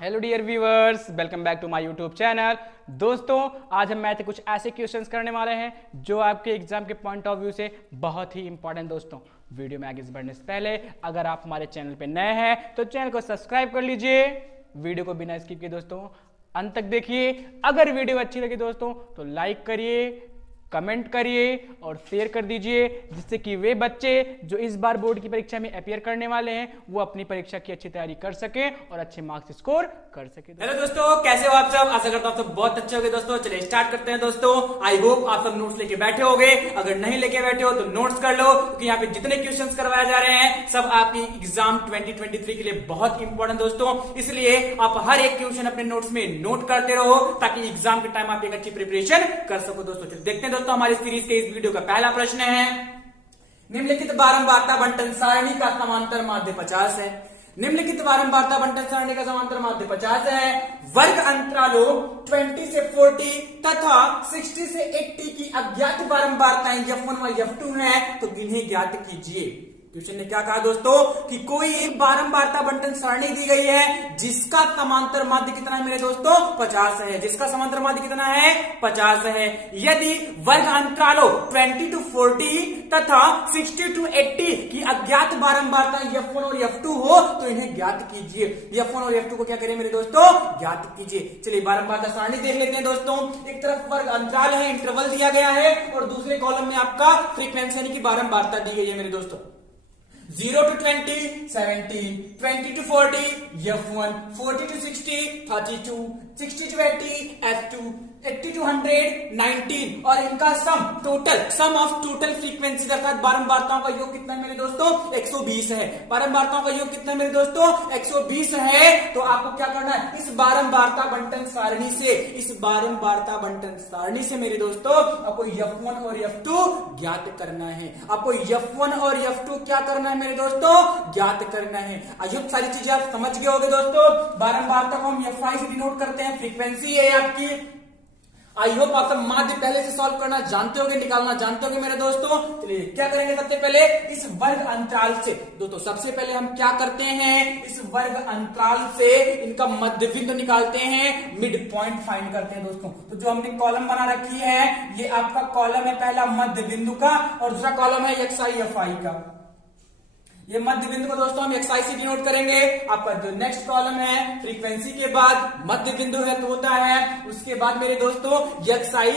Hello dear viewers, welcome back to my YouTube channel. दोस्तों, आज हम मैथ के कुछ ऐसे क्वेश्चंस करने वाले हैं जो आपके एग्जाम के पॉइंट ऑफ व्यू से बहुत ही इंपॉर्टेंट। दोस्तों, वीडियो में आगे बढ़ने से पहले अगर आप हमारे चैनल पे नए हैं तो चैनल को सब्सक्राइब कर लीजिए। वीडियो को बिना स्किप किए दोस्तों अंत तक देखिए। अगर वीडियो अच्छी लगी दोस्तों तो लाइक करिए, कमेंट करिए और शेयर कर दीजिए, जिससे कि वे बच्चे जो इस बार बोर्ड की परीक्षा में अपीयर करने वाले हैं वो अपनी परीक्षा की अच्छी तैयारी कर सके और अच्छे मार्क्स स्कोर कर सके। हेलो दोस्तों, कैसे हो आप सब? आशा करता हूँ आप सब बहुत अच्छे होंगे। दोस्तों चलिए स्टार्ट करते हैं। दोस्तों आई होप आप सब नोट्स लेके बैठे होंगे। अगर नहीं लेके बैठे हो तो नोट्स कर लो, क्योंकि यहाँ पे जितने क्वेश्चंस करवाए जा रहे हैं सब आपकी एग्जाम 2023 के लिए बहुत इंपॉर्टेंट दोस्तों। इसलिए आप हर एक क्वेश्चन अपने नोट्स में नोट करते रहो ताकि एग्जाम के टाइम आप एक अच्छी प्रिपरेशन कर सको। दोस्तों देखते हैं दोस्तों हमारी सीरीज के इस वीडियो का पहला प्रश्न है, निम्नलिखित बारंबारता बंटन सारणी का समांतर माध्य 50 है। निम्नलिखित बारंबारता बंटन सारणी का समांतर माध्य 50 है। वर्ग अंतरालों 20 से 40 तथा 60 से 80 की अज्ञात बारंबारताएं F1 व F2 हैं, तो इन्हें ज्ञात कीजिए। क्वेश्चन ने क्या कहा दोस्तों कि कोई एक बारंबारता बंटन सारणी दी गई है जिसका समांतर माध्य कितना है मेरे दोस्तों? 50 है। जिसका समांतर माध्य कितना है? 50 है। यदि वर्ग अंतरालों 20 to 40 तथा 60 to 80 की अज्ञात बारंबारता F1 और F2 हो तो इन्हें ज्ञात कीजिए। F1 और F2 को क्या करें मेरे दोस्तों? ज्ञात कीजिए। चलिए बारंबारता सारणी देख लेते हैं दोस्तों। एक तरफ वर्ग अंतराल है, इंटरवल दिया गया है, और दूसरे कॉलम में आपका फ्रीक्वेंसी यानी कि बारंबारता दी गई है मेरे दोस्तों। 0 to 20 17, 20 to 40 F1, 40 to 60 32, 60 to 80 F2, 80 to 100 19, और इनका सम ऑफ टोटल फ्रीक्वेंसी अर्थात बारंबारताओं का योग कितना है मेरे दोस्तों? 120 है। बारंबारताओं का योग कितना है मेरे दोस्तों? 120 है। तो आपको क्या करना है? इस बारंबारता बंटन सारणी से मेरे दोस्तों आपको F1 और F2 ज्ञात करना है। आपको F1 और F2 क्या करना है मेरे दोस्तों? ज्ञात करना है। आयुक्त सारी चीजें आप समझ गए होंगे दोस्तों। बारंबारता को हम Fi से डिनोट करते हैं, फ्रीक्वेंसी है आपकी। आई होप आप सब माध्य पहले से सॉल्व करना जानते होंगे, निकालना जानते होंगे मेरे दोस्तों। चलिए क्या करेंगे? सबसे पहले इस वर्ग अंतराल से दोस्तों सबसे पहले हम क्या करते हैं? इस वर्ग अंतराल से इनका मध्य बिंदु निकालते हैं, मिड पॉइंट फाइंड करते हैं दोस्तों। तो जो हमने कॉलम बना रखी है ये आपका कॉलम है पहला मध्य बिंदु का, और दूसरा कॉलम है XI FI का। ये मध्य बिंदु को दोस्तों हम XI से डिनोट करेंगे। आपका जो नेक्स्ट कॉलम है फ्रीक्वेंसी के बाद मध्य बिंदु है तो होता है, उसके बाद मेरे दोस्तों XI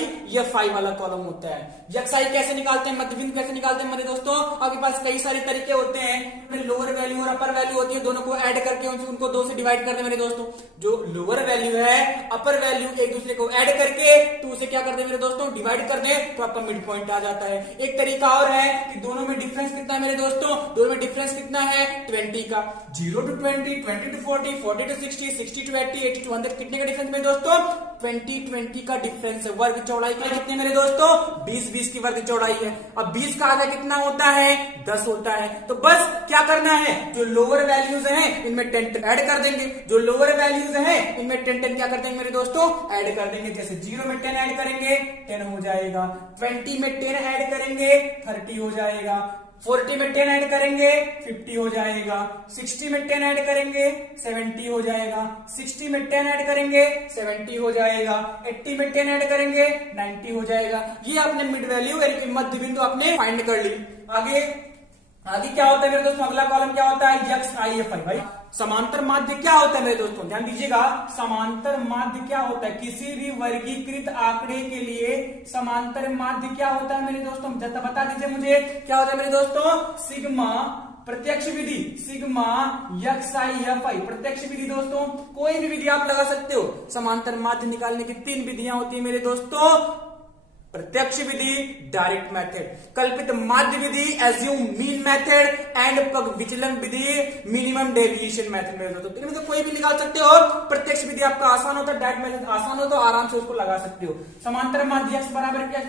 FI वाला कॉलम होता है। XI कैसे निकालते हैं, मध्य बिंदु कैसे निकालते हैं मेरे दोस्तों? आपके पास कई सारे तरीके होते हैं। लोअर वैल्यू और अपर वैल्यू होती है, दोनों को ऐड करके उनको 2 से डिवाइड कर दे मेरे दोस्तों। जो लोअर वैल्यू है अपर वैल्यू एक दूसरे को ऐड करके 2 से क्या कर दे मेरे दोस्तों? डिवाइड कर दे, तो आपका मिड पॉइंट आ जाता है। एक तरीका और है कि दोनों में डिफरेंस कितना है मेरे दोस्तों? दोनों में डिफरेंस कितना है? 20 का। 0 to 20, 20 to 40, 40 to 60, 60 to 80, 80 to 100 कितने का डिफरेंस मेरे दोस्तों? 20 का डिफरेंस है। वर्ग चौड़ाई का कितने मेरे दोस्तों? 20 की वर्ग चौड़ाई है। अब 20 का आधा कितना होता है? 10 होता है। तो बस क्या करना है, जो लोअर वैल्यूज हैं इनमें 10 ऐड कर देंगे, जो लोअर वैल्यूज हैं इनमें 10 क्या कर देंगे मेरे दोस्तों? ऐड कर देंगे। जैसे 0 में 10 ऐड करेंगे 10 हो जाएगा, 20 में 10 ऐड करेंगे 30 हो जाएगा, 40 में 10 ऐड करेंगे 50 हो जाएगा, 60 में 10 ऐड करेंगे 70 हो जाएगा, 60 में 10 ऐड करेंगे 70 हो जाएगा, 80 में 10 ऐड करेंगे 90 हो जाएगा। ये आपने मिड वैल्यू यानी मध्य बिंदु आपने फाइंड कर ली। आगे क्या होता है मेरे दोस्तों? अगला कॉलम क्या होता है? XI FI। भाई समांतर माध्य क्या होता है मेरे दोस्तों? ध्यान दीजिएगा, समांतर माध्य क्या होता है? किसी भी वर्गीकृत आंकड़े के लिए समांतर माध्य क्या होता है मेरे दोस्तों? बता दीजिए मुझे, क्या होता है मेरे दोस्तों? सिग्मा प्रत्यक्ष विधि, सिग्मा XI FI प्रत्यक्ष विधि दोस्तों। कोई भी विधि आप लगा सकते हो। समांतर माध्य निकालने की 3 विधियां होती है मेरे दोस्तों। प्रत्यक्ष विधि, डायरेक्ट मेथड, कल्पित माध्य विधि, एज्यूम मीन मेथड, एंड पग विचलन विधि, मिनिमम डेविएशन मेथड मेरे दोस्तों। इनमें से कोई भी निकाल सकते हो। प्रत्यक्ष विधि आपका आसान होता है, डायरेक्ट मेथड आसान हो तो आराम से उसको लगा सकते हो। समांतर माध्य x बराबर क्या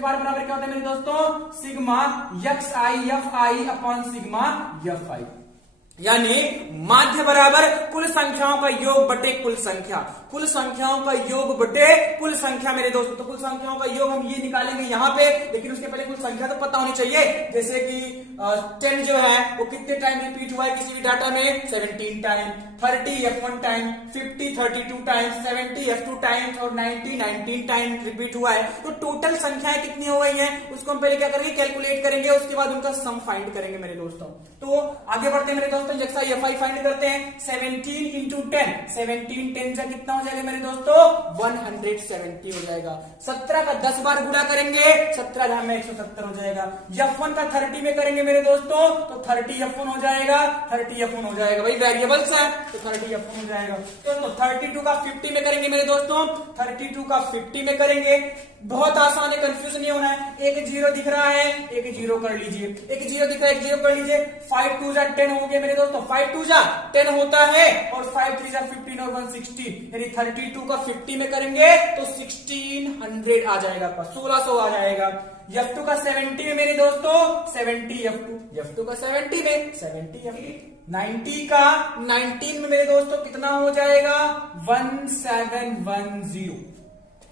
होता है मेरे दोस्तों? Sigma XI FI upon sigma FI। यानी माध्य बराबर कुल संख्याओं का योग बटे कुल संख्या, कुल संख्याओं का योग बटे कुल संख्या मेरे दोस्तों। तो कुल संख्याओं का योग हम ये निकालेंगे यहाँ पे, लेकिन उसके पहले कुल संख्या तो पता होनी चाहिए। जैसे कि 10 जो है वो कितने टाइम रिपीट हुआ है किसी भी डाटा में, 17 time, 30 F1 time, 50 32 time, 70 F2 times और 90 19 टाइम रिपीट हुआ है। तो टोटल संख्याएं कितनी हो गई हैं उसको हम पहले क्या करेंगे, कैलकुलेट करेंगे, उसके बाद उनका सम फाइंड करेंगे मेरे दोस्तों। तो आगे बढ़ते हैं मेरे दोस्तों, जैसा FI फाइंड करते हैं। 17 इंटू 10, 17 10 से कितना हो जाएगा मेरे दोस्तों, 170 हो जाएगा। 17 का 10 बार गुणा करेंगे, 17 धाम में 170 हो जाएगा। F1 का 30 में करेंगे मेरे दोस्तों तो 30 F1 हो जाएगा, 30 F1 हो जाएगा, भाई वेरिएबल्स है तो 30 F1 हो जाएगा। तो 32 का 50 में करेंगे मेरे दोस्तों, 32 का 50 में करेंगे। बहुत आसान है, कंफ्यूज नहीं होना है। एक जीरो दिख रहा है, एक जीरो कर लीजिए, एक जीरो दिख रहा है, एक जीरो कर लीजिए। 5 2 जा 10 हो गया मेरे दोस्तों, 5 2 जा 10 होता है और 5 3 जा 15 और 160, यानी 32 का 50 में करेंगे तो 1600 आ जाएगा, 1600 आ जाएगा। F2 का 70 में मेरे दोस्तों 70 F2 का 70 में 70 F2, 90 का 19 में मेरे दोस्तों कितना हो जाएगा, 1710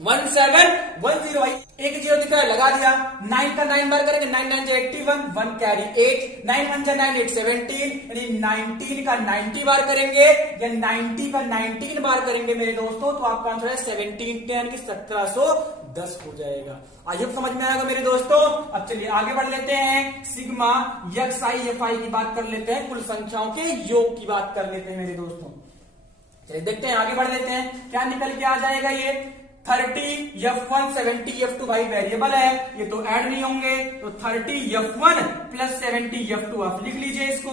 1710 भाई। एक जीरो दिख रहा है, लगा दिया। 9 का 9 बार करेंगे, 9 9 81, 1 कैरी 8, 9 1 9 8 17, यानी 19 का 90 बार करेंगे या 90 का 19 बार करेंगे मेरे दोस्तों तो आपका आंसर है 17 यानी कि 1710 हो जाएगा। आई होप समझ में आएगा मेरे दोस्तों। अब चलिए आगे बढ़ लेते हैं, सिग्मा XI FI की बात कर लेते हैं, कुल संख्याओं के योग की बात कर लेते हैं मेरे दोस्तों। चलिए देखते हैं, आगे बढ़ लेते हैं, क्या निकल के आ जाएगा। ये 30 F1 70 F2 भाई वेरिएबल है, ये तो ऐड नहीं होंगे, तो 30 F1 प्लस 70 F2 आप लिख लीजिए इसको।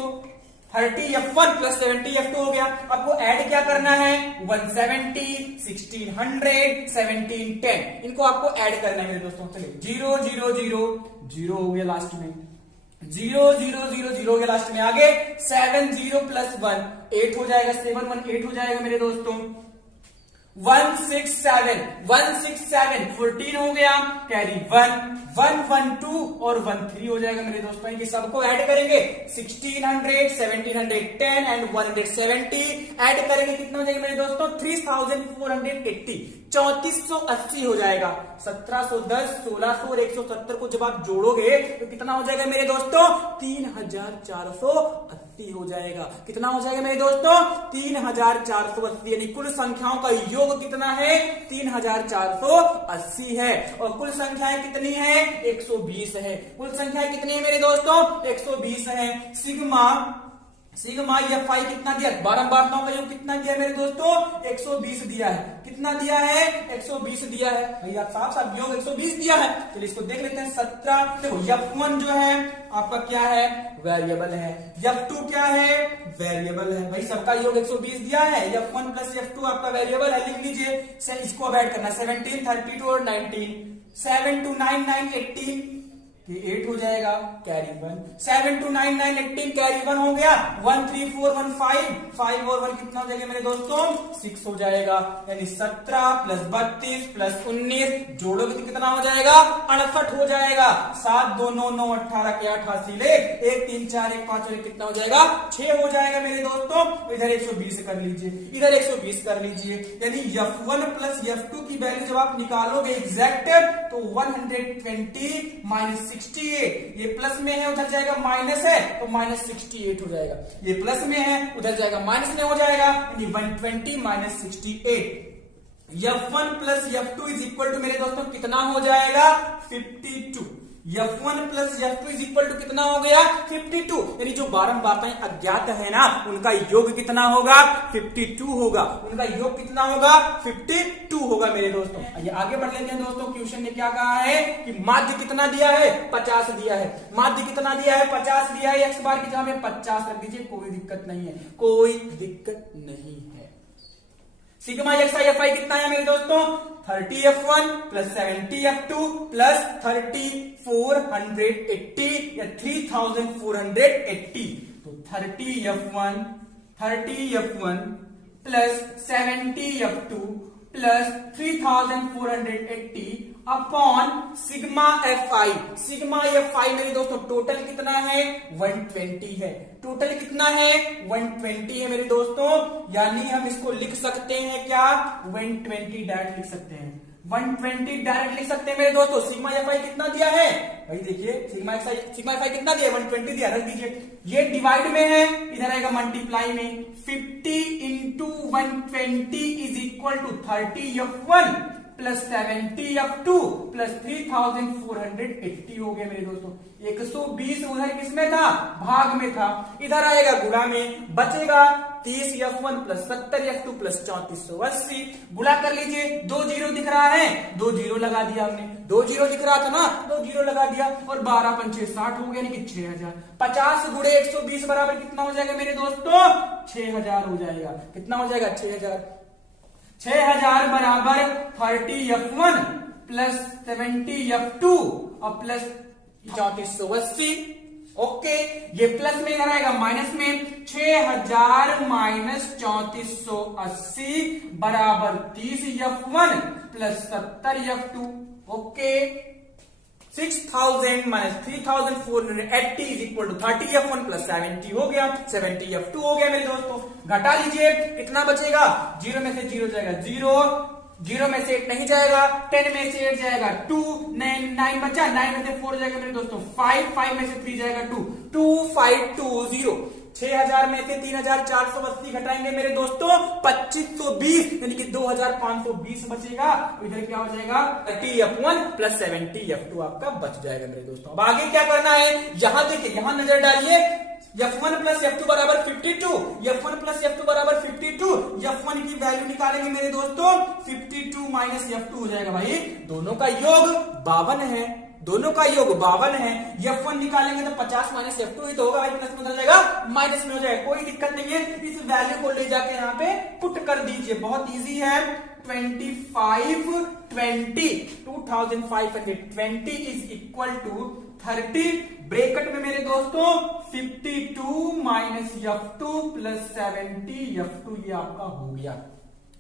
30 F1 प्लस 70 F2 हो गया। आपको ऐड क्या करना है, 170 1600 17 10, इनको आपको ऐड करना है मेरे दोस्तों। चलिए 0 0 0 0 हो गया लास्ट में, 0 0 0 0 हो गया लास्ट में। आगे 7 0 प्लस 1 8 हो जाएगा, 7 1 8 हो जाएगा मेरे दोस्तों। 167 14 हो गया, कैरी 1 1 1 2 और 1 3 हो जाएगा मेरे दोस्तों। ये सबको ऐड करेंगे 1600 1710 एंड 170 ऐड करेंगे, कितना हो जाएगा मेरे दोस्तों, 3480 3480 हो जाएगा। 1710 1600 और 170 को जब आप जोड़ोगे तो कितना हो जाएगा मेरे दोस्तों, 3480 हो जाएगा। कितना हो जाएगा मेरे दोस्तों, 3480, यानी कुल संख्याओं का योग कितना है, 3480 है। और कुल संख्याएं कितनी है, 120 है। कुल संख्याएं कितनी है मेरे दोस्तों, 120 है। सिग्मा FI कितना दिया, बारंबार का योग कितना दिया मेरे दोस्तों, 120 दिया है। कितना दिया है, 120 दिया है भैया, साफ साफ योग 120 दिया है। चलिए इसको देख लेते हैं। 17 देखो F1 जो है आपका क्या है, वेरिएबल है। F2 क्या है, वेरिएबल है भाई, सबका योग 120 दिया है। F1 प्लस F2 आपका वेरिएबल है, लिख लीजिए। इसको अब ऐड करना, 17 32 और 19, 7 2 9 9 18, ये 8 हो जाएगा, कैरी 1, 7 2 9 9 18 कैरी 1 हो गया। 1 3 4 1 5 और 1 कितना हो जाएगा मेरे दोस्तों, 6 हो जाएगा। यानी 17 प्लस 32 प्लस 19 जोड़ोगे तो कितना हो जाएगा, 68 हो जाएगा। 7 2 9 9 18 के 88 ले, 1 3 4 1 5 और कितना हो जाएगा, 6 हो जाएगा मेरे दोस्तों। इधर 120 कर लीजिए, इधर 120 कर लीजिए। यानी F1 प्लस F2 की वैल्यू जब आप निकालोगे एग्जैक्ट तो 120 माइनस 68, ये प्लस में है उधर जाएगा माइनस है तो माइनस 68 हो जाएगा। ये प्लस में है उधर जाएगा माइनस में हो जाएगा, यानी 120 minus 68। F1 plus F2 is equal to मेरे दोस्तों कितना हो जाएगा, 52। F1 plus F2 is equal to कितना हो गया, 52। यानी जो बारंबारताएं अज्ञात है ना, उनका योग कितना होगा, 52 होगा। उनका योग कितना होगा, 52 होगा मेरे दोस्तों। आइए आगे बढ़ लेते हैं दोस्तों। क्वेश्चन ने क्या कहा है कि माध्य कितना दिया है, 50 दिया है। माध्य कितना दिया है, 50 दिया है। x बार की जगह में 50 रख दीजिए, कोई दिक्कत नहीं है, कोई दिक्कत नहीं है। सिग्मा XI FI कितना है मेरे दोस्तों, 30 F1 प्लस 70 F2 प्लस 3480 या 3480। तो 30 F1 plus 70 F2 plus 3480 upon sigma F I. Sigma F I मेरे दोस्तों टोटल कितना है 120 है। टोटल कितना है 120 है मेरे दोस्तों, यानी हम इसको लिख सकते हैं क्या 120 डायरेक्ट लिख सकते हैं। 120 डायरेक्ट लिख सकते हैं मेरे दोस्तों। सिग्मा एफ आई कितना दिया है भाई, देखिए सिग्मा एफ आई कितना दिया 120 दिया, रख दीजिए। ये डिवाइड में है, इधर आएगा मल्टीप्लाई में। 50 into 120 is equal to 30f1 plus 70f2 plus 3480 हो गया मेरे दोस्तों। 120 उधर किसमें था भाग में था, इधर आएगा गुणा में, बचेगा 30f1 प्लस 70f2 प्लस 3480। गुणा कर लीजिए, 2 जीरो दिख रहा है, 2 जीरो लगा दिया हमने। 2 जीरो दिख रहा था ना, 2 जीरो लगा दिया और 12 पंचे 60 हो गया, यानी कि 6000। 50 गुणे 120 बराबर कितना हो जाएगा मेरे दोस्तों 6000 हो जाएगा। कितना हो जाएगा 6000। 6000 बराबर 30f1 प्लस 70f2 और प्लस 3480। ओके, ये प्लस में इधर आएगा माइनस में। 6000 माइनस 3480 बराबर 30f1 plus 70f2। Okay, 6000 minus 3480 is equal to 30f1 plus 70 हो गया, 70f2 हो गया मेरे दोस्तों। घटा लीजिए, कितना बचेगा, 0 में से 0 जाएगा 0, 0 में से 8 नहीं जाएगा, 10 में से 8 जाएगा 2, 9 बचा, 9 में से 4 जाएगा मेरे दोस्तों 5 में से 3 जाएगा 2, 2520। 6000 में से 3480 घटाएंगे मेरे दोस्तों 2520, यानी कि 2520 बचेगा। इधर क्या हो जाएगा 30f1 प्लस 70f2 आपका बच जाएगा मेरे दोस्तों। अब आगे क्या करना है, यहां देखिए, यहां नजर डालिए। f1 प्लस f2 बराबर 52, f1 प्लस f2 बराबर 52। f1 की वैल्यू निकालेंगे मेरे दोस्तों 52 माइनस f2 हो जाएगा भाई, दोनों का योग 52 है, दोनों का योग 52 है। f1 निकालेंगे तो 50 माइनस f2 ही तो होगा भाई, प्लस में हो जाएगा माइनस में हो जाएगा, कोई दिक्कत नहीं है। इस वैल्यू को ले जाके यहाँ पे पुट कर दीजिए, बहुत इजी है। 2520 इज इक्वल टू 30 ब्रैकेट में मेरे दोस्तों 52 माइनस f2 प्लस 70f2, ये आपका हो गया।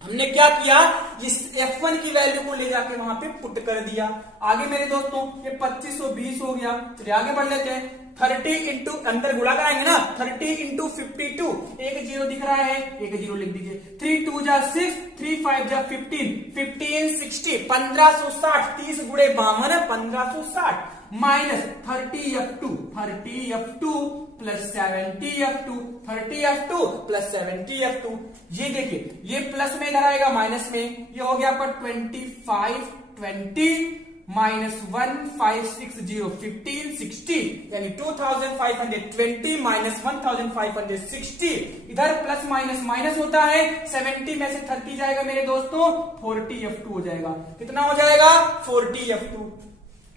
हमने क्या किया, इस f1 की वैल्यू को ले जाके वहां पे पुट कर दिया। आगे मेरे दोस्तों ये 2520 हो गया, चलिए आगे बढ़ लेते हैं। 30 इंटू अंदर गुणा कराएंगे ना, 30 इंटू 52, एक जीरो दिख रहा है, एक जीरो लिख दीजिए। 3 2 जा 6, 3 5 जा 15, 15 60, 1560, 30 गुणे 52 1560 minus 30f2 plus 70f2, 30f2 plus 70f2। ये देखिए, ये प्लस में इधर आएगा माइनस में, ये हो गया आपका 2520 माइनस 1560 1560, यानी 2520 माइनस 1560। इधर प्लस माइनस माइनस होता है, 70 में से 30 जाएगा मेरे दोस्तों 40f2 हो जाएगा। कितना हो जाएगा 40f2।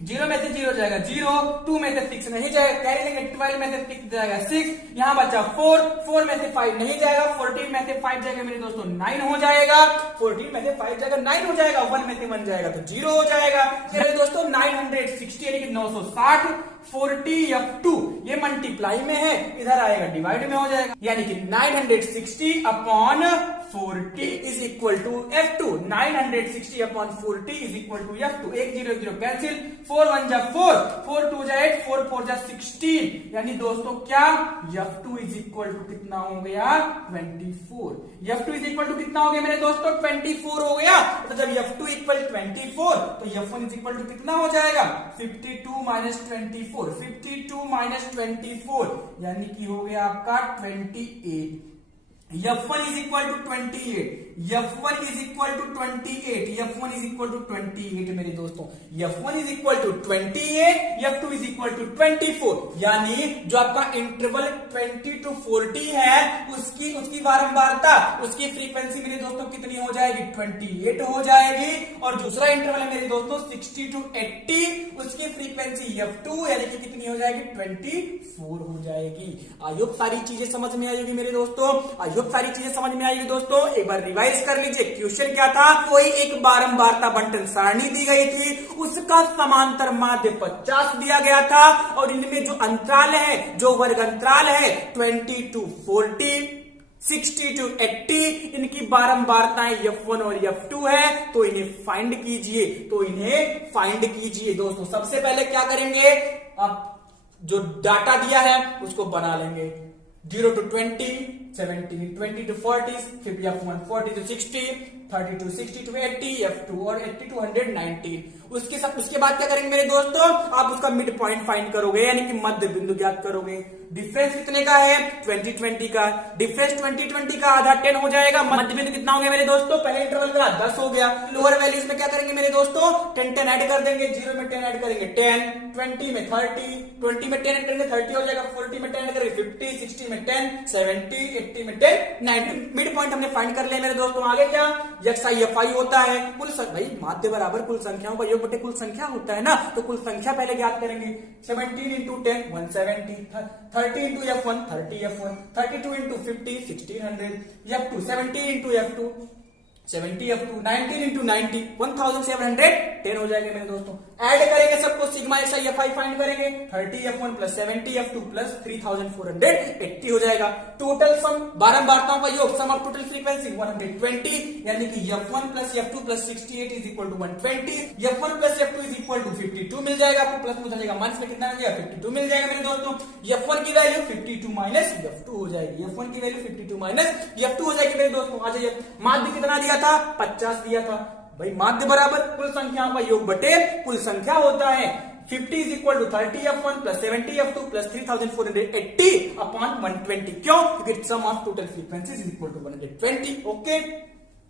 0 में से 0 जाएगा 0, 2 में से 6 नहीं जाएगा, कैरी लेंगे 12 में से 6 जाएगा 6, यहां बचा 4 में से 5 नहीं जाएगा, 14 में से 5 जाएगा मेरे दोस्तों 9 हो जाएगा, 14 में से 5 जाएगा 9 हो जाएगा, 1 में से 1 जाएगा तो 0 हो जाएगा मेरे दोस्तों। 960 यानी कि 960 40f2 ये मल्टीप्लाई में है, इधर आएगा डिवाइड में हो जाएगा, यानी कि 960 upon 40 is equal to f2। 960 upon 40 is equal to f2। 1 0 1 0 cancel, 4 1 जा 4, 4 2 जा 8, 4 4 जा 16, यानी दोस्तों क्या f2 इज इक्वल टू कितना हो गया 24। f2 इज इक्वल टू कितना हो गया मेरे दोस्तों 24 हो गया। तो जब f2 इक्वल 24 तो f1 इज इक्वल टू कितना हो जाएगा 52 माइनस 24, 52 माइनस 24 यानी कि हो गया आपका 28। f1 is equal to 28, f1 is equal to 28, f1 is equal to 28 मेरे दोस्तों। f1 is equal to 28, f2 is equal to 24, यानी जो आपका इंटरवल 20 to 40 है उसकी बारंबारता, उसकी फ्रीक्वेंसी मेरे दोस्तों कितनी हो जाएगी 28 हो जाएगी। और दूसरा इंटरवल है मेरे दोस्तों 60 to 80, उसकी फ्रीक्वेंसी f2 यानी कि कितनी हो जाएगी 24 हो जाएगी। आई होप सारी चीजें समझ में आएगी मेरे दोस्तों, आई होप सारी चीजें समझ में आएगी दोस्तों। एक बार रिवाइज कर लीजिए, क्वेश्चन क्या था, कोई एक बारंबारता बंटन सारणी दी गई थी, उसका समांतर माध्य 50 दिया गया था और इनमें जो अंतराल है, जो वर्ग अंतराल है 20 to 40, 60 to 80 इनकी बारंबारताएं F1 और F2 है, तो इन्हें फाइंड कीजिए दोस्तों। सबसे पहले क्या करेंगे, अब जो डाटा दिया है उसको बना लेंगे। 0 to 20, 17, 20 to 40, फिर F1 40 to 60, 30 to 60 to 80, F2 और 80 to 119। उसके बाद क्या करेंगे मेरे दोस्तों, आप उसका मिड पॉइंट फाइंड करोगे, यानी कि मध्य बिंदु ज्ञात करोगे। डिफरेंस कितने का है, 20-20 का। डिफरेंस 20-20 का आधा 10 हो जाएगा। मध्य बिंदु कितना हो गया मेरे दोस्तों, पहले इंटरवल का 10 हो गया। लोअर वैल्यूज में क्या करेंगे मेरे दोस्तों, 10 ऐड कर देंगे। 0 में 10 ऐड करेंगे 10, 20 में 30, 20 में 10 ऐड करेंगे 30 हो जाएगा, 40 में 10 ऐड करेंगे 50, 60 में 10, 70, 80 में 10, 90। मिड पॉइंट हमने फाइंड कर लिया मेरे दोस्तों। आगे क्या, XI होता है कुल भाई माध्य बराबर कुल संख्याओं का योग बटे कुल संख्या होता है ना, तो कुल संख्या पहले ज्ञात करेंगे। 17 into 10 170, 30 into F1 30 F1, 32 into 50 1600, F2 70 into F2 70 F2, 19 into 90 1710 हो जाएंगे मेरे दोस्तों। ऐड करेंगे सबको, सिग्मा XI FI फाइंड करेंगे। 30 F1 प्लस 70 F2 प्लस 3480 हो जाएगा। टोटल सम बारंबारताओं का योग, सम ऑफ टोटल फ्रीक्वेंसी 120, यानी कि F1 plus F2 plus 68 is equal to 120। F1 plus F2 is equal to 52 मिल जाएगा आपको। प्लस में जाएगा माइनस में कितना मिल जाएगा, 52 मिल जाएगा मेरे दोस्तों। F1 की वैल्यू 52 माइनस F2 हो जाएगी। F1 की वैल्यू 52 माइनस F2 हो जाएगी मेरे दोस्तों। आ जाइए, माध्य कितना दिया था, 50 दिया था भाई। माध्य बराबर कुल संख्याओं का योग बटे कुल संख्या होता है। 50 is equal to 30 F1 plus 70 F2 plus 3480 upon 120। क्यों, क्योंकि sum of total frequencies is equal to 120। Okay,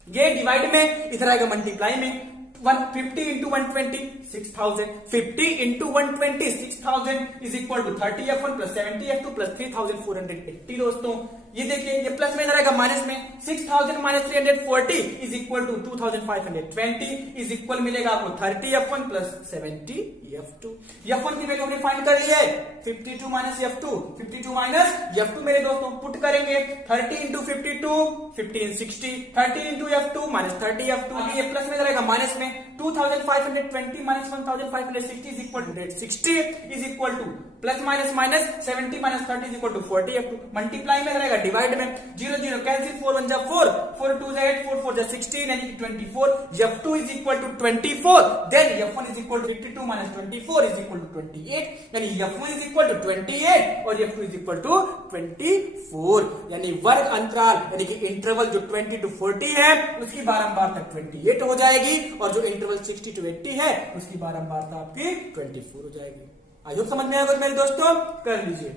ये डिवाइड में, इधर आएगा मल्टीप्लाई में। 50 into 120 6000, 50 into 120 6000 is equal to 30 F1 plus 70 F2 plus 3480 दोस्तों। ये देखिए, ये प्लस में रहेगा माइनस में। 6000 minus 340 is equal to 2520 is equal मिलेगा आपको 30 F1 प्लस 70 F2। F1 की वैल्यू हमने फाइंड कर ली है, 52 माइनस F2, 52 माइनस F2 मेरे दोस्तों। पुट करेंगे 30 into 52 15 60, 30 into F2 minus 30 F2। ये प्लस में रहेगा माइनस में। 2520 minus 1560 is equal to 160 is equal to plus minus minus 70 minus 30 is equal to 40 F2। Multiply में रहेगा डिवाइड में। 0 0 कैंसिल, 4 1 जा 4, 4 2 जा 8, 4 4 जा 16 यानी कि 24। F2 is equal to 24, then F1 is equal to 52 minus 24 is equal to 28, यानी F1 is equal to 28 और F2 इज इक्वल टू 24। यानी वर्ग अंतराल यानी कि इंटरवल जो 20 to 40 है उसकी बारंबारता 28 हो जाएगी, और जो इंटरवल 60 to 80 है उसकी बारंबारता आपकी 24 हो जाएगी। आई होप समझ में आएगा मेरे दोस्तों, कर लीजिए।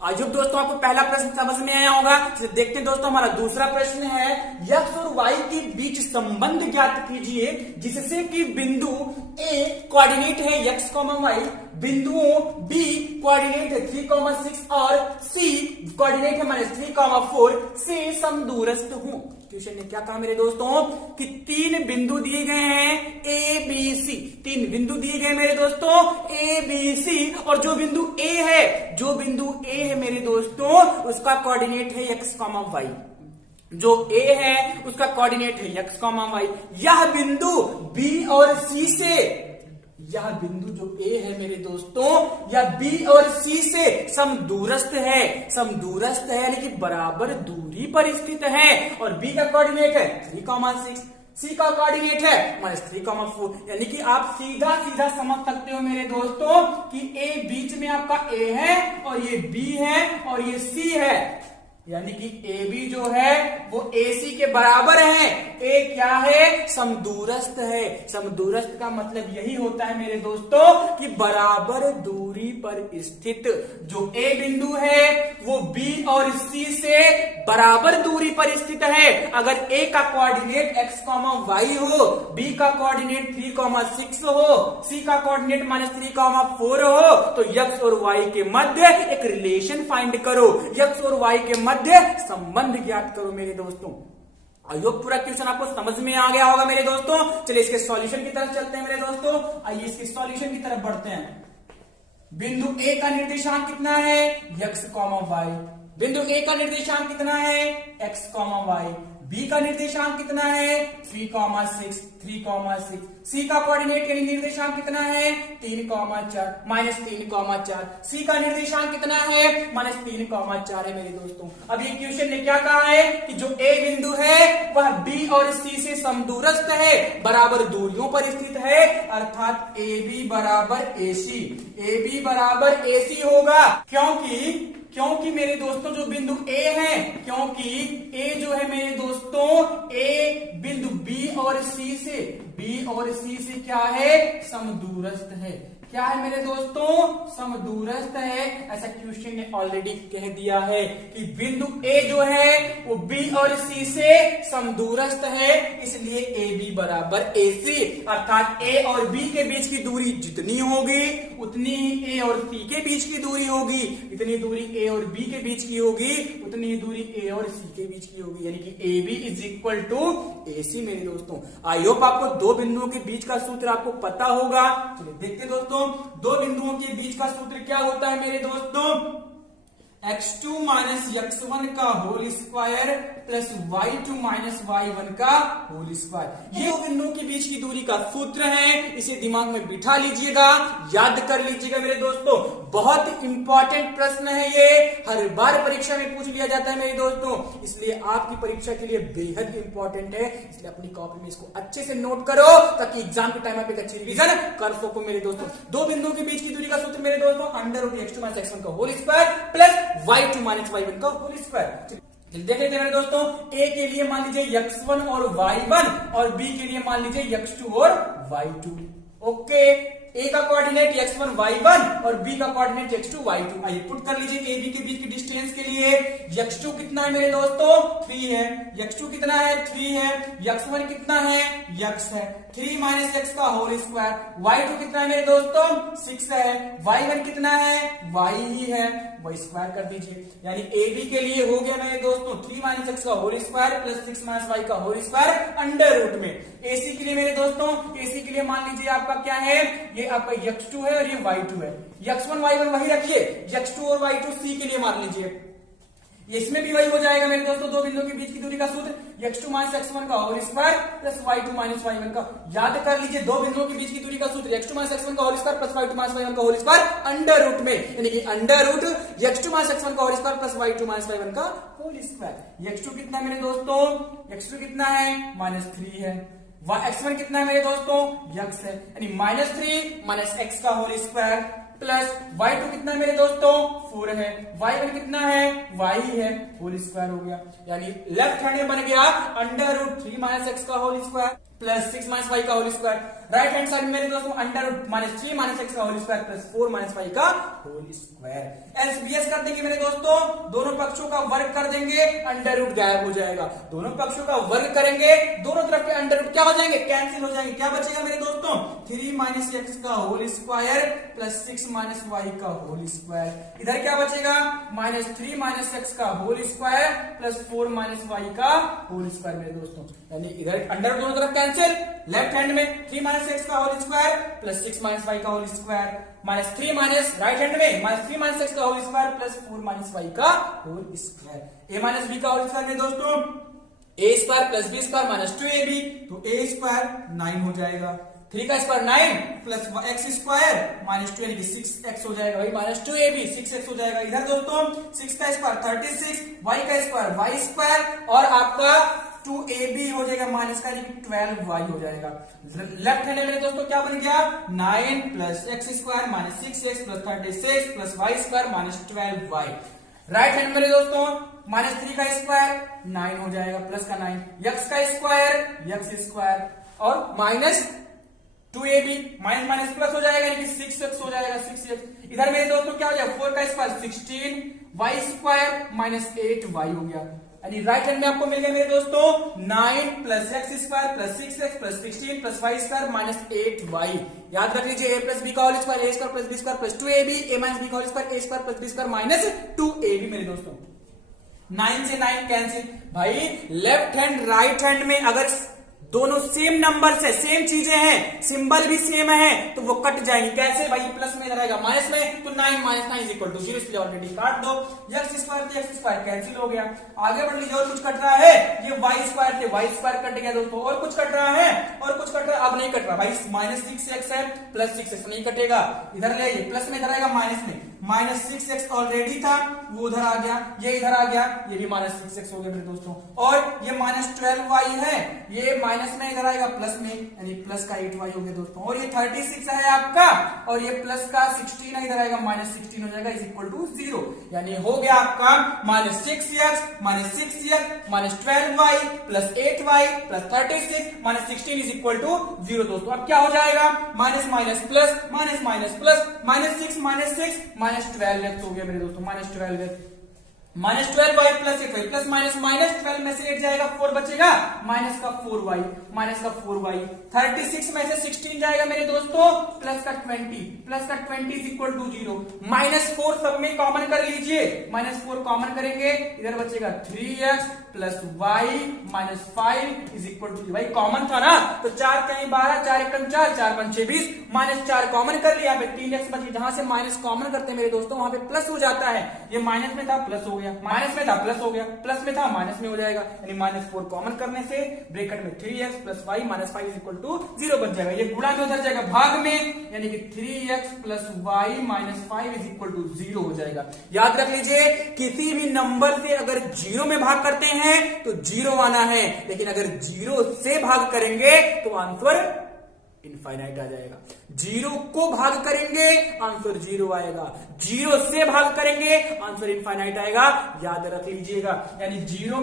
आई होप दोस्तों आपको पहला प्रश्न समझ में आया होगा। देखते हैं दोस्तों, हमारा दूसरा प्रश्न है, x और y के बीच संबंध ज्ञात कीजिए जिससे कि बिंदु A कोऑर्डिनेट है x, y, बिंदुओं B कोऑर्डिनेट है 3,6 और C कोऑर्डिनेट है -3,4 से समदूरस्थ हो। क्वेश्चन ने क्या कहा मेरे दोस्तों कि 3 बिंदु दिए गए हैं A B C, 3 बिंदु दिए गए मेरे दोस्तों A B C, और जो बिंदु A है मेरे दोस्तों उसका कोऑर्डिनेट है x, y। जो A है उसका कोऑर्डिनेट है x, y। यह बिंदु B और C से, यह बिंदु जो A है मेरे दोस्तों यह B और C से समदूरस्थ है, यानी कि बराबर दूरी पर स्थित है। और B का कोऑर्डिनेट है 3,6, C का कोऑर्डिनेट है -3,4, यानी कि आप सीधा सीधा समझ सकते हो मेरे दोस्तों कि A बीच में आपका A है और ये B है और ये C है, यानी कि AB जो है वो AC के बराबर है। A क्या है, समदूरस्थ है। समदूरस्थ का मतलब यही होता है मेरे दोस्तों कि बराबर दूरी पर स्थित। जो A बिंदु है वो B और C से बराबर दूरी पर स्थित है। अगर A का कोऑर्डिनेट x, y हो, B का कोऑर्डिनेट 3,6 हो, C का कोऑर्डिनेट -3,4 हो, तो x और y के मध्य एक रिलेशन फाइंड करो, x और y के संबंध ज्ञात करो मेरे दोस्तों। आई होप पूरा क्वेश्चन आपको समझ में आ गया होगा मेरे दोस्तों। चलिए इसके सॉल्यूशन की तरफ चलते हैं मेरे दोस्तों। आइए इसके सॉल्यूशन की तरफ बढ़ते हैं। बिंदु A का निर्देशांक कितना है, x, y। बिंदु A का निर्देशांक कितना है, x, y। बी का निर्देशांक कितना है 3,6 3,6। सी का कोऑर्डिनेट यानी निर्देशांक कितना है 3,4 -3,4। सी का निर्देशांक कितना है -3,4 है मेरे दोस्तों। अब ये क्वेश्चन ने क्या कहा है कि जो ए बिंदु है वह बी और सी से समदूरस्थ है, बराबर दूरियों पर स्थित है, अर्थात ए बी बराबर ए सी। ए बी बराबर ए सी होगा क्योंकि मेरे दोस्तों जो बिंदु ए है, क्योंकि ए जो है मेरे दोस्तों ए बिंदु बी और सी से क्या है समदूरस्थ है। क्या है मेरे दोस्तों समदूरस्थ है। ऐसा क्वेश्चन ने ऑलरेडी कह दिया है कि बिंदु ए जो है वो बी और सी से समदूरस्थ है, इसलिए ए बी बराबर ए सी, अर्थात ए और बी के बीच की दूरी जितनी होगी उतनी ही ए और सी के बीच की दूरी होगी, इतनी दूरी ए और बी के बीच की होगी उतनी ही दूरी ए और सी के बीच की होगी, यानी कि A B is equal to A C मेरे दोस्तों। आई होप आपको दो बिंदुओं के बीच का सूत्र आपको पता होगा। चलिए देखते दोस्तों, दो बिंदुओं के बीच का सूत्र क्या होता है मेरे दोस्तों, x2 माइनस x1 का whole square plus y2 minus y1 का होल स्क्वायर। ये दो बिंदुओं के बीच की दूरी का सूत्र है, इसे दिमाग में बिठा लीजिएगा, याद कर लीजिएगा मेरे दोस्तों। बहुत इंपॉर्टेंट प्रश्न है ये, हर बार परीक्षा में पूछ लिया जाता है मेरे दोस्तों, इसलिए आपकी परीक्षा के लिए बेहद इंपॉर्टेंट है। इसलिए अपनी कॉपी में इसको अच्छे से नोट करो ताकि एग्जाम के टाइम आप एक अच्छी रिवीजन कर सको मेरे दोस्तों। दो बिंदुओं के बीच की दूरी का सूत्र मेरे दोस्तों √x2 माइनस x1 का whole square plus y2 minus y1 का होल स्क्वायर। देख लेते हैं मेरे दोस्तों, ए के लिए मान लीजिए x1 और y1 और बी के लिए मान लीजिए x2 और y2। ओके, ए का कोऑर्डिनेट x1 y1 और बी का कोऑर्डिनेट x2 y2। आइए पुट कर लीजिए ए बी के बीच की डिस्टेंस के लिए। x2 कितना है मेरे दोस्तों 3 है, x2 कितना है 3 है, x1 कितना है x है, 3 माइनस x का होल स्क्वायर। y2 कितना है मेरे दोस्तों 6 है, y1 कितना है y ही है, वही स्क्वायर कर दीजिए। यानी ए बी के लिए हो गया मेरे दोस्तों 3 माइनस x का whole square plus 6 minus y का होल स्क्वायर अंडर रूट में। एसी के लिए मेरे दोस्तों, एसी के लिए मान लीजिए आपका क्या है, ये आपका x2 है और ये y2 है। x1 y1 वही रखिए, x2 और y2 सी के लिए मान लीजिए, इसमें भी वही हो जाएगा मेरे दोस्तों। दो बिंदुओं के बीच की दूरी का सूत्र x2 माइनस x1 का whole square plus y2 minus y1 का। याद कर लीजिए, दो बिंदुओं के बीच की दूरी का सूत्र x2 माइनस x1 का whole square plus y2 minus y1 का होल स्क्वायर अंडर रूट में, यानी कि under root x2 minus x1 का whole square plus y2 minus y1 का होल स्क्वायर। x2 कितना है मेरे दोस्तों, x2 कितना है -3 है, x1 कितना है मेरे दोस्तों x है, यानी -3 माइनस x का होल स्क्वायर प्लस y2 कितना है मेरे दोस्तों 4 है, y1 कितना है y है, होल स्क्वायर हो गया। यानी लेफ्ट हैंड में बन गया √3 माइनस x का whole square plus 6 minus y का whole square. Right hand side में मेरे दोस्तों √3 माइनस x का whole square plus 4 minus y का होल स्क्वायर। एलसीबीएस कर देंगे मेरे दोस्तों, दोनों पक्षों का वर्ग कर देंगे, अंडर रूट गायब हो जाएगा। दोनों पक्षों का वर्ग करेंगे, दोनों तरफ के अंडर रूट क्या हो जाएंगे, कैंसिल हो जाएंगे। क्या बचेगा मेरे दोस्तों 3 माइनस x का whole square plus 6 minus y का होल स्क्वायर। इधर क्या बचेगा -3 माइनस x का whole square plus 4 minus y का होल स्क्वायर मेरे दोस्तों। यानी इधर अंडर रूट दोनों तरफ कैंसिल, लेफ्ट हैंड में 3 माइनस x का whole square plus 6 minus y का whole square -3 minus right hand में -3 माइनस x का whole square plus 4 minus y का whole square. a minus b का होल स्क्वायर मेरे दोस्तों a square plus b square minus 2ab, तो a square 9 हो जाएगा, 3 का square 9 plus x square minus 2 यानी कि 6x हो जाएगा, वही -2ab 6x हो जाएगा। इधर दोस्तों 6 का स्क्वायर 36, y का स्क्वायर y स्क्वायर और आपका 2ab हो जाएगा माइनस का 12y हो जाएगा। लेफ्ट हैंड में दोस्तों क्या बन गया 9 plus x square minus 6x plus 36 plus y square minus 12y। Right hand में दोस्तों -3 का स्क्वायर 9 हो जाएगा प्लस का 9, x का स्क्वायर x स्क्वायर और minus 2ab minus minus plus हो जाएगा, यानी कि 6x हो जाएगा 6x। इधर मेरे दोस्तों क्या हो जाएगा 4 का square 16 y square minus 8y हो गया। यानी राइट हैंड में आपको मिल गया मेरे दोस्तों 9 plus x square plus 6x plus 16 plus y square minus 8y। याद रख लीजिए a प्लस बी का whole square a square plus B square plus 2ab, a minus B का whole square a square plus B square minus 2ab मेरे दोस्तों। 9 से 9 cancel. भाई left hand right hand में अगर दोनों सेम नंबर से सेम चीजें हैं, सिंबल भी सेम है, तो वो कट जाएंगी। कैसे भाई? प्लस में इधर आएगा माइनस में, तो 9 माइनस 9 इज इक्वल टू 0, इसलिए ऑलरेडी काट दो। एक्स स्क्वायर थे, एक्स स्क्वायर कैंसिल हो गया। आगे बढ़ लीजिए, और कुछ कट रहा है, ये वाई स्क्वायर थे, वाई स्क्वायर कट गया दोस्तों। और कुछ कट रहा है, और कुछ कट रहा है, अब नहीं कट रहा भाई। -6x है, +6x नहीं कटेगा, इधर ले आइए, प्लस में इधर आएगा माइनस में, -6x ऑलरेडी था, वो उधर आ गया, ये इधर आ गया, ये भी -6x हो गया मेरे दोस्तों। और ये -12y है, ये माइनस में इधर आएगा प्लस में, यानी प्लस का 8y हो गया दोस्तों। और ये 36 है आपका, और ये प्लस का 16 है, इधर आएगा -16 हो जाएगा, इज इक्वल टू 0। यानी हो गया आपका -6x -12y +8y +36 -16 is equal to 0 दोस्तों। अब क्या हो जाएगा? Minus minus plus, minus minus plus, -6 -12x हो गया मेरे दोस्तों, -12x -12y +8y plus minus -12 में से 8 जाएगा, 4 बचेगा, माइनस का 4y 36 में से 16 जाएगा मेरे दोस्तों, प्लस का 20 इज इक्वल टू 0। -4 सब में कॉमन कर लीजिए, -4 कॉमन करेंगे, इधर बचेगा 3x plus y -5 is equal to, भाई कॉमन था ना, तो 4 कहीं 12, 4 एकम 4, 4 पंचे 20, -4 कॉमन कर लिया, 3x बच गया। जहां से माइनस कॉमन करते हैं मेरे दोस्तों, वहां पे प्लस हो जाता है। ये माइनस में था, प्लस हो गया, माइनस में था, प्लस हो गया, प्लस में था, माइनस में हो जाएगा, यानी -4 कॉमन करने से ब्रैकेट में 3x plus y -5 is equal to 0 बच जाएगा। ये गुणा में उधर जाएगा भाग में, यानी कि 3x plus y -5 is equal to 0 हो जाएगा। याद रख लीजिए, किसी भी नंबर से अगर 0 में भाग करते हैं तो 0 आना है, लेकिन अगर 0 से भाग करेंगे तो आंसर इनफाइनाइट आ जाएगा। 0 को भाग करेंगे आंसर 0 आएगा, 0 से भाग करेंगे आंसर इनफाइनाइट आएगा, याद रख लीजिएगा। यानी 0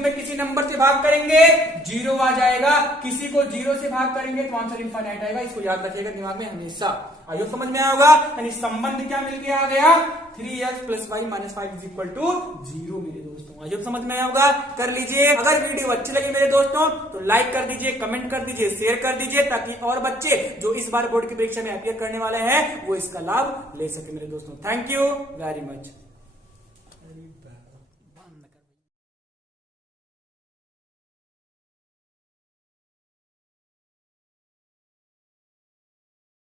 में किसी नंबर से भाग करेंगे 0 आ जाएगा, किसी को 0 से भाग करेंगे तो आंसर इनफाइनाइट आएगा। इसको याद रखिएगा दिमाग में हमेशा। आइए समझ में आया होगा, यानी संबंध क्या मिल के आ गया? 3x plus y -5 is equal to 0 मेरे दोस्तों। आइए समझ में आया होगा, कर लीजिए। अगर वीडियो अच्छी लगी मेरे दोस्तों तो लाइक कर दीजिए, कमेंट कर दीजिए, शेयर कर दीजिए, ताकि और बच्चे जो इस बार बोर्ड की परीक्षा में अपियर करने वाले हैं वो इसका लाभ ले सके मेरे दोस्तों। Thank you very much.